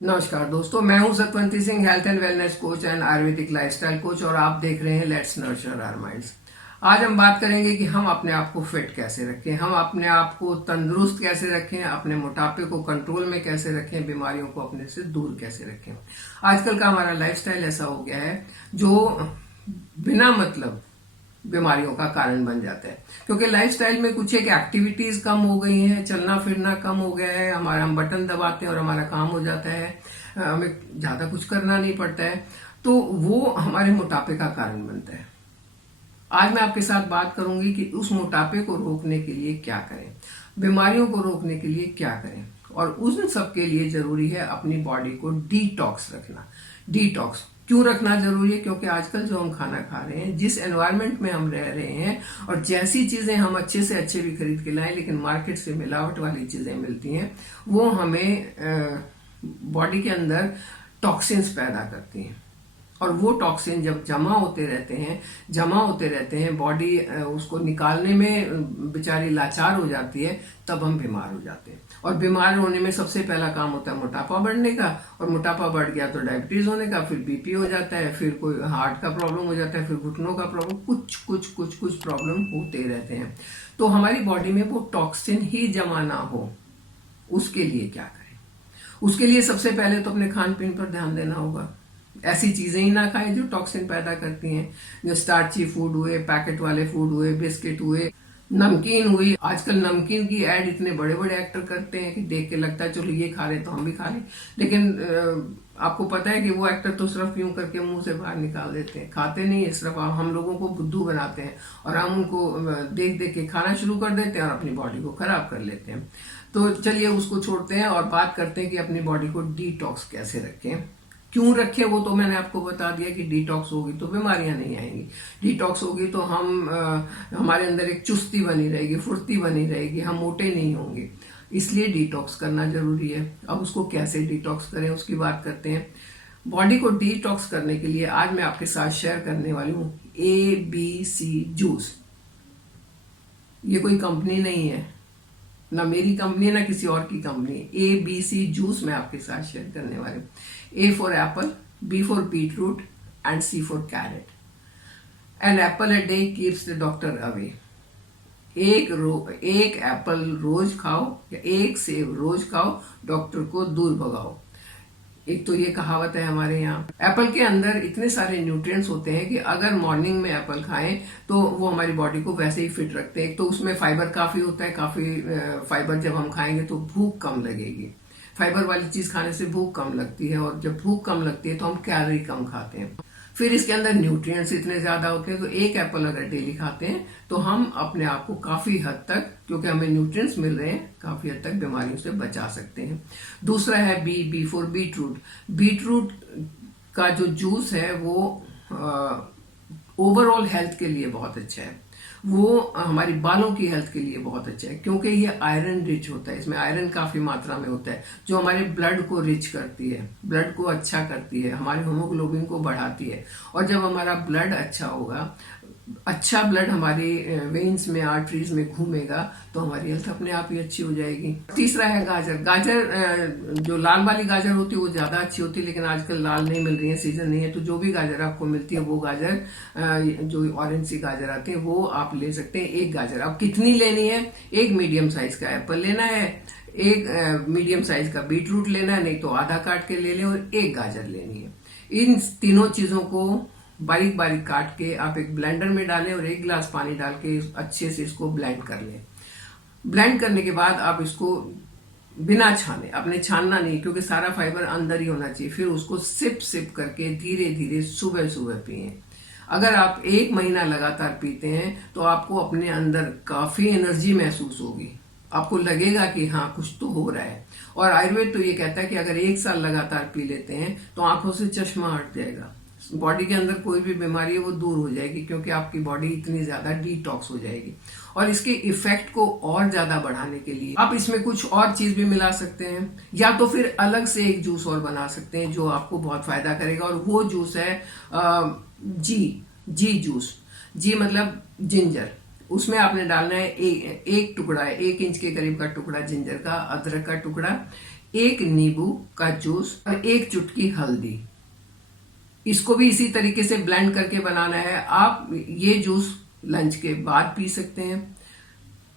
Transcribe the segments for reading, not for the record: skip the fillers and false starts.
नमस्कार दोस्तों, मैं हूं Satwanti Singh, health and wellness coach and Ayurvedic lifestyle coach, और आप देख रहे हैं लेट्स नर्चर आवर माइंड्स। आज हम बात करेंगे कि हम अपने आप को फिट कैसे रखें, हम अपने आप को तंदुरुस्त कैसे रखें, अपने मोटापे को कंट्रोल में कैसे रखें, बीमारियों को अपने से दूर कैसे रखें। आजकल का हमारा लाइफस्टाइल ऐसा हो गया है जो बिना मतलब बीमारियों का कारण बन जाता है, क्योंकि लाइफस्टाइल में कुछ एक एक्टिविटीज कम हो गई हैं, चलना फिरना कम हो गया है, हम बटन दबाते हैं और हमारा काम हो जाता है, हमें ज्यादा कुछ करना नहीं पड़ता है, तो वो हमारे मोटापे का कारण बनता है। आज मैं आपके साथ बात करूंगी कि उस मोटापे को रोकने के लिए क्या करें, बीमारियों को रोकने के लिए क्या करें, और उन सब के लिए जरूरी है अपनी बॉडी को डिटॉक्स रखना। डिटॉक्स क्यों रखना जरूरी है? क्योंकि आजकल जो हम खाना खा रहे हैं, जिस एनवायरनमेंट में हम रह रहे हैं, और जैसी चीजें हम अच्छे से अच्छे भी खरीद के लाएं लेकिन मार्केट से मिलावट वाली चीजें मिलती हैं, वो हमें बॉडी के अंदर टॉक्सिन्स पैदा करती हैं। और वो टॉक्सिन जब जमा होते रहते हैं, बॉडी उसको निकालने में बेचारी लाचार हो जाती है, तब हम बीमार हो जाते हैं। और बीमार होने में सबसे पहला काम होता है मोटापा बढ़ने का, और मोटापा बढ़ गया तो डायबिटीज होने का, फिर बीपी हो जाता है, फिर कोई हार्ट का प्रॉब्लम हो जाता है, फिर घुटनों का प्रॉब्लम, कुछ प्रॉब्लम होते रहते हैं। तो हमारी बॉडी में वो टॉक्सिन ही जमा ना हो, उसके लिए क्या करें? उसके लिए सबसे पहले तो अपने खान पीन पर ध्यान देना होगा। ऐसी चीजें ही ना खाएं जो टॉक्सिन पैदा करती हैं, जो स्टार्ची फूड हुए, पैकेट वाले फूड हुए, बिस्किट हुए, नमकीन हुई। आजकल नमकीन की ऐड इतने बड़े बड़े एक्टर करते हैं कि देख के लगता है चलो ये खा रहे तो हम भी खा लें, लेकिन आपको पता है कि वो एक्टर तो सिर्फ यूं करके मुंह से बाहर निकाल देते हैं, खाते नहीं है, सिर्फ हम लोगों को बुद्धू बनाते हैं, और हम उनको देख देख के खाना शुरू कर देते हैं और अपनी बॉडी को खराब कर लेते हैं। तो चलिए उसको छोड़ते हैं और बात करते हैं कि अपनी बॉडी को डिटॉक्स कैसे रखें, क्यों रखें। वो तो मैंने आपको बता दिया कि डिटॉक्स होगी तो बीमारियां नहीं आएंगी, डिटॉक्स होगी तो हमारे अंदर एक चुस्ती बनी रहेगी, फुर्ती बनी रहेगी, हम मोटे नहीं होंगे, इसलिए डिटॉक्स करना जरूरी है। अब उसको कैसे डिटॉक्स करें उसकी बात करते हैं। बॉडी को डिटॉक्स करने के लिए आज मैं आपके साथ शेयर करने वाली हूँ ABC जूस। ये कोई कंपनी नहीं है, ना मेरी कंपनी है ना किसी और की कंपनी। ABC जूस मैं आपके साथ शेयर करने वाले हूँ। A for apple, B for beetroot, and C for carrot. An apple a day keeps the doctor away. एक एप्पल रोज खाओ या एक सेब रोज खाओ, डॉक्टर को दूर भगाओ। एक तो ये कहावत है हमारे यहाँ। एप्पल के अंदर इतने सारे न्यूट्रिएंट्स होते हैं कि अगर मॉर्निंग में एप्पल खाएं तो वो हमारी बॉडी को वैसे ही फिट रखते हैं। एक तो उसमें फाइबर काफी होता है, काफी फाइबर जब हम खाएंगे तो भूख कम लगेगी। फाइबर वाली चीज खाने से भूख कम लगती है, और जब भूख कम लगती है तो हम कैलोरी कम खाते हैं। फिर इसके अंदर न्यूट्रिएंट्स इतने ज्यादा होते हैं, तो एक एप्पल अगर डेली खाते हैं तो हम अपने आप को काफी हद तक, क्योंकि हमें न्यूट्रिएंट्स मिल रहे हैं, काफी हद तक बीमारियों से बचा सकते हैं। दूसरा है बी फॉर बीटरूट। बीटरूट का जो जूस है वो ओवरऑल हेल्थ के लिए बहुत अच्छा है, वो हमारी बालों की हेल्थ के लिए बहुत अच्छा है, क्योंकि ये आयरन रिच होता है, इसमें आयरन काफी मात्रा में होता है, जो हमारे ब्लड को रिच करती है, ब्लड को अच्छा करती है, हमारे हीमोग्लोबिन को बढ़ाती है। और जब हमारा ब्लड अच्छा होगा, अच्छा ब्लड हमारे वेन्स में, आर्टरीज में घूमेगा, तो हमारी हेल्थ अपने आप ही अच्छी हो जाएगी। तीसरा है गाजर। गाजर जो लाल वाली गाजर होती है वो ज्यादा अच्छी होती है, लेकिन आजकल लाल नहीं मिल रही है, सीजन नहीं है, तो जो भी गाजर आपको मिलती है वो गाजर, जो ऑरेंज सी गाजर आती है वो आप ले सकते हैं। एक गाजर आप कितनी लेनी है? एक मीडियम साइज का एप्पल लेना है, एक मीडियम साइज का बीटरूट लेना है, नहीं तो आधा काट के ले लें, और एक गाजर लेनी है। इन तीनों चीजों को बारीक बारीक काट के आप एक ब्लेंडर में डालें और एक गिलास पानी डाल के अच्छे से इसको ब्लेंड कर लें। ब्लेंड करने के बाद आप इसको बिना छाने, आपने छानना नहीं, क्योंकि सारा फाइबर अंदर ही होना चाहिए, फिर उसको सिप सिप करके धीरे धीरे सुबह सुबह पिए। अगर आप 1 महीना लगातार पीते हैं तो आपको अपने अंदर काफी एनर्जी महसूस होगी, आपको लगेगा कि हाँ कुछ तो हो रहा है। और आयुर्वेद तो ये कहता है कि अगर 1 साल लगातार पी लेते हैं तो आंखों से चश्मा हट जाएगा, बॉडी के अंदर कोई भी बीमारी है वो दूर हो जाएगी, क्योंकि आपकी बॉडी इतनी ज्यादा डिटॉक्स हो जाएगी। और इसके इफेक्ट को और ज्यादा बढ़ाने के लिए आप इसमें कुछ और चीज भी मिला सकते हैं, या तो फिर अलग से एक जूस और बना सकते हैं जो आपको बहुत फायदा करेगा, और वो जूस है जी जूस। जी मतलब जिंजर। उसमें आपने डालना है एक टुकड़ा है, 1 इंच के करीब का टुकड़ा जिंजर का, अदरक का टुकड़ा, 1 नींबू का जूस और 1 चुटकी हल्दी। इसको भी इसी तरीके से ब्लेंड करके बनाना है। आप ये जूस लंच के बाद पी सकते हैं।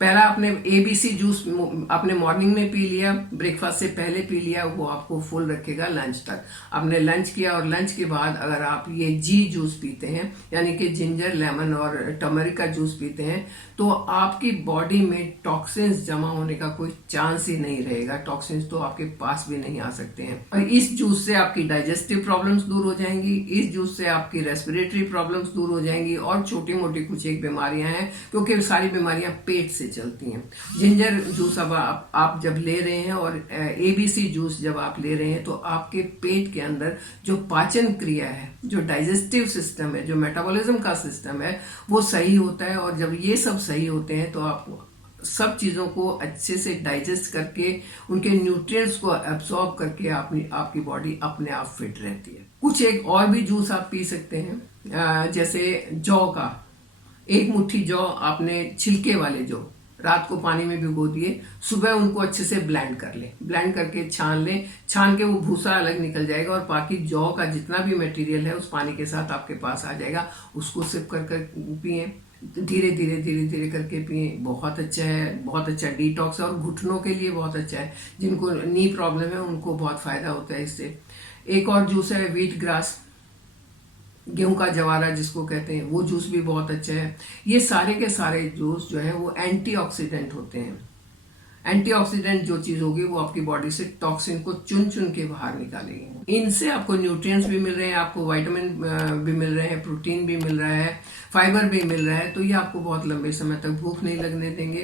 पहला आपने ABC जूस आपने मॉर्निंग में पी लिया, ब्रेकफास्ट से पहले पी लिया, वो आपको फुल रखेगा लंच तक। आपने लंच किया और लंच के बाद अगर आप ये G जूस पीते हैं, यानी कि जिंजर, लेमन और टर्मरिक का जूस पीते हैं, तो आपकी बॉडी में टॉक्सिन्स जमा होने का कोई चांस ही नहीं रहेगा। टॉक्सिन्स तो आपके पास भी नहीं आ सकते हैं। और इस जूस से आपकी डाइजेस्टिव प्रॉब्लम्स दूर हो जाएंगी, इस जूस से आपकी रेस्पिरेटरी प्रॉब्लम्स दूर हो जाएंगी और छोटी मोटी कुछ एक बीमारियां हैं, क्योंकि सारी बीमारियां पेट से चलती हैं। जिंजर जूस अब आप जब ले रहे हैं और ABC जूस जब आप ले रहे हैं, तो आपके पेट के अंदर जो पाचन क्रिया है, जो डाइजेस्टिव सिस्टम है, जो मेटाबॉलिज्म का सिस्टम है, वो सही होता है। और जब ये सब सही होते हैं तो आप सब चीजों को अच्छे से डाइजेस्ट करके उनके न्यूट्रिएंट्स को एब्सॉर्ब करके आपकी बॉडी अपने आप फिट रहती है। कुछ एक और भी जूस आप पी सकते हैं, जैसे जौ का 1 मुट्ठी जौ आपने छिलके वाले जौ रात को पानी में भिगो दिए, सुबह उनको अच्छे से ब्लेंड कर ले, ब्लेंड करके छान ले, छान के वो भूसा अलग निकल जाएगा और बाकी जौ का जितना भी मटेरियल है उस पानी के साथ आपके पास आ जाएगा। उसको सिप कर पिए, धीरे धीरे धीरे धीरे करके पिए। बहुत अच्छा है, बहुत अच्छा डिटॉक्स है और घुटनों के लिए बहुत अच्छा है। जिनको नी प्रॉब्लम है उनको बहुत फायदा होता है इससे। एक और जूस है व्हीट ग्रास, गेहूं का जवारा जिसको कहते हैं, वो जूस भी बहुत अच्छा है। ये सारे के सारे जूस जो है वो एंटीऑक्सीडेंट होते हैं। एंटीऑक्सीडेंट जो चीज होगी वो आपकी बॉडी से टॉक्सिन को चुन चुन के बाहर निकालेगी। इनसे आपको न्यूट्रिएंट्स भी मिल रहे हैं, आपको विटामिन भी मिल रहे हैं, प्रोटीन भी मिल रहा है, फाइबर भी मिल रहा है। तो ये आपको बहुत लंबे समय तक भूख नहीं लगने देंगे।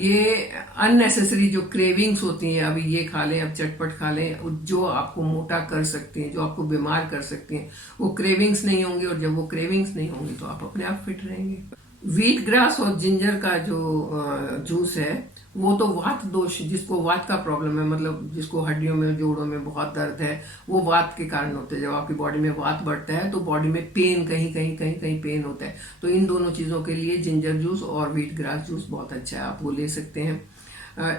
ये अननेसेसरी जो क्रेविंग्स होती हैं, अभी ये खा लें, अब चटपट खा लें, जो आपको मोटा कर सकती हैं, जो आपको बीमार कर सकती हैं, वो क्रेविंग्स नहीं होंगी। और जब वो क्रेविंग्स नहीं होंगी तो आप अपने आप फिट रहेंगे। व्हीट ग्रास और जिंजर का जो जूस है, वो तो वात दोष, जिसको वात का प्रॉब्लम है, मतलब जिसको हड्डियों में, जोड़ों में बहुत दर्द है, वो वात के कारण होते हैं। जब आपकी बॉडी में वात बढ़ता है तो बॉडी में पेन, कहीं कहीं कहीं कहीं पेन होता है। तो इन दोनों चीजों के लिए जिंजर जूस और व्हीट ग्रास जूस बहुत अच्छा है, आप वो ले सकते हैं।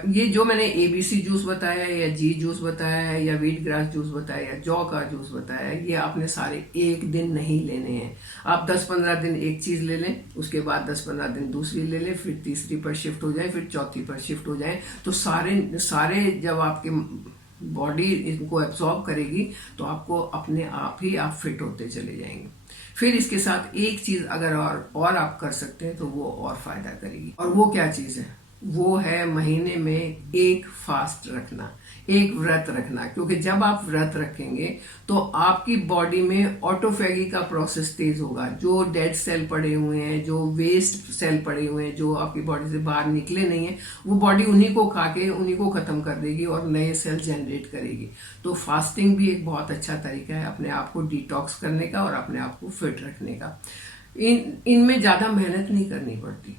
ये जो मैंने ABC जूस बताया है, या G जूस बताया है, या व्हीट ग्रास जूस बताया, या जौ का जूस बताया है, ये आपने सारे एक दिन नहीं लेने हैं। आप 10-15 दिन एक चीज ले लें, उसके बाद 10-15 दिन दूसरी ले लें, फिर तीसरी पर शिफ्ट हो जाए, फिर चौथी पर शिफ्ट हो जाए। तो सारे जब आपके बॉडी इनको एब्सॉर्ब करेगी तो आपको अपने आप ही आप फिट होते चले जाएंगे। फिर इसके साथ एक चीज अगर और आप कर सकते हैं तो वो और फायदा करेगी। और वो क्या चीज है? वो है महीने में एक फास्ट रखना, एक व्रत रखना। क्योंकि जब आप व्रत रखेंगे तो आपकी बॉडी में ऑटोफेगी का प्रोसेस तेज होगा। जो डेड सेल पड़े हुए हैं, जो वेस्ट सेल पड़े हुए हैं, जो आपकी बॉडी से बाहर निकले नहीं है, वो बॉडी उन्हीं को खा के उन्हीं को खत्म कर देगी और नए सेल जनरेट करेगी। तो फास्टिंग भी एक बहुत अच्छा तरीका है अपने आप को डिटॉक्स करने का और अपने आप को फिट रखने का। इनमें ज्यादा मेहनत नहीं करनी पड़ती,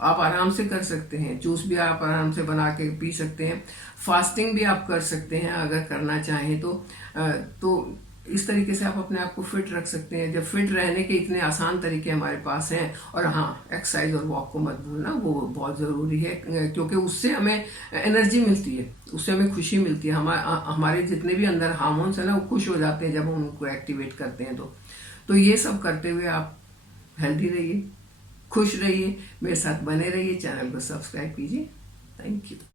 आप आराम से कर सकते हैं। जूस भी आप आराम से बना के पी सकते हैं, फास्टिंग भी आप कर सकते हैं अगर करना चाहें तो इस तरीके से आप अपने आप को फिट रख सकते हैं। जब फिट रहने के इतने आसान तरीके हमारे पास हैं। और हाँ, एक्सरसाइज और वॉक को मत भूलना, वो बहुत जरूरी है, क्योंकि उससे हमें एनर्जी मिलती है, उससे हमें खुशी मिलती है। हमारे जितने भी अंदर हार्मोन्स है ना, वो खुश हो जाते हैं जब हम उनको एक्टिवेट करते हैं। तो ये सब करते हुए आप हेल्दी रहिए, खुश रहिए, मेरे साथ बने रहिए, चैनल को सब्सक्राइब कीजिए। Thank you.